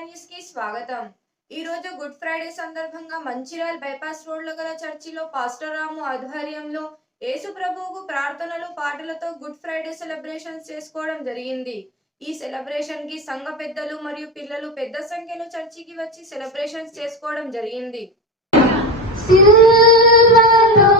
న్యూస్కి స్వాగతం. ఈ రోజు గుడ్ ఫ్రైడే సందర్భంగా మంచిర్యాల బైపాస్ రోడ్లో గల చర్చిలో పాస్టర్ రాము ఆధ్వర్యంలో యేసు ప్రభువుకు ప్రార్థనలు పాటలతో గుడ్ ఫ్రైడే సెలబ్రేషన్స్ చేసుకోవడం జరిగింది. ఈ సెలబ్రేషన్కి సంఘ పెద్దలు మరియు పిల్లలు పెద్ద సంఖ్యలో చర్చికి వచ్చి సెలబ్రేషన్స్ చేసుకోవడం జరిగింది. సిల్వలో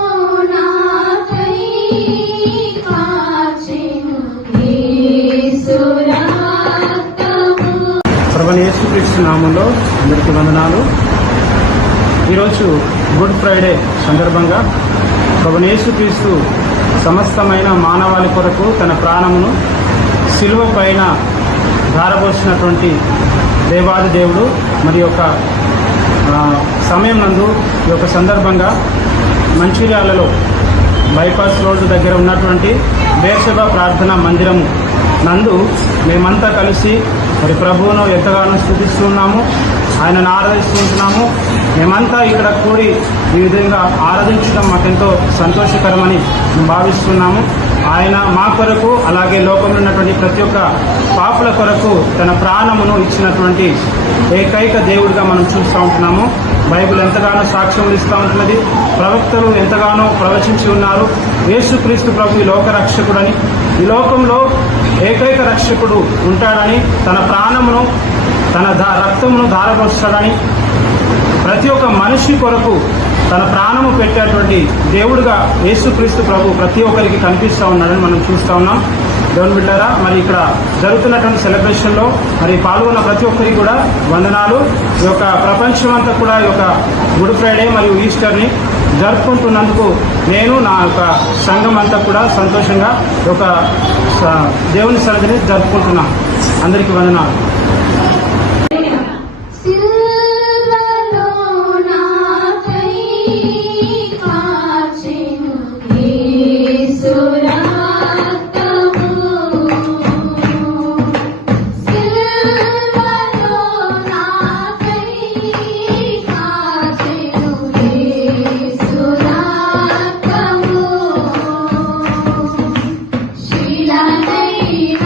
ప్రభు యేసుక్రీస్తు నామంలో అందరికీ వందనాలు. ఈరోజు గుడ్ ఫ్రైడే సందర్భంగా ప్రభు క్రీస్తు సమస్తమైన మానవాళి కొరకు తన ప్రాణమును శిలువ పైన ధారపోసినటువంటి దేవాది దేవుడు మరి యొక్క సమయం నందు ఈ యొక్క సందర్భంగా మంచిర్యాలలో బైపాస్ రోడ్డు దగ్గర ఉన్నటువంటి బేర్షబా ప్రార్థన మందిరము నందు మేమంతా కలిసి మరి ప్రభువును ఎంతగానో స్థుతిస్తున్నాము ఆయనను ఆరాధిస్తుంటున్నాము. మేమంతా ఇక్కడ కూడి ఈ విధంగా ఆరాధించడం మాకెంతో సంతోషకరమని మేము భావిస్తున్నాము. ఆయన మా కొరకు అలాగే లోకంలో ఉన్నటువంటి ప్రతి ఒక్క పాపుల కొరకు తన ప్రాణమును ఇచ్చినటువంటి ఏకైక దేవుడిగా మనం చూస్తూ ఉంటున్నాము. బైబిల్ ఎంతగానో సాక్ష్యం ఇస్తూ ఉంటున్నది. ప్రవక్తలు ఎంతగానో ప్రవచించి ఉన్నారు. యేసుక్రీస్తు ప్రభు ఈ లోక రక్షకుడని ఈ లోకంలో ఏకైక రక్షకుడు ఉంటాడని తన ప్రాణమును తన రక్తమును ధారపరుస్తాడని ప్రతి ఒక్క మనిషి కొరకు తన ప్రాణము పెట్టేటువంటి దేవుడుగా యేసుక్రీస్తు ప్రభు ప్రతి ఒక్కరికి కనిపిస్తూ ఉన్నాడని మనం చూస్తూ ఉన్నాం. దేవుని బిడ్డారా మరి ఇక్కడ జరుగుతున్నటువంటి సెలబ్రేషన్లో మరి పాల్గొన్న ప్రతి ఒక్కరికి కూడా వందనాలు. ఈ యొక్క ప్రపంచం అంతా కూడా ఈ యొక్క గుడ్ ఫ్రైడే మరియు ఈస్టర్ని జరుపుకుంటున్నందుకు నేను నా యొక్క సంఘం అంతా కూడా సంతోషంగా ఒక దేవుని సన్నిధిని జరుపుకుంటున్నాను. అందరికీ వందనాలు. Thank you.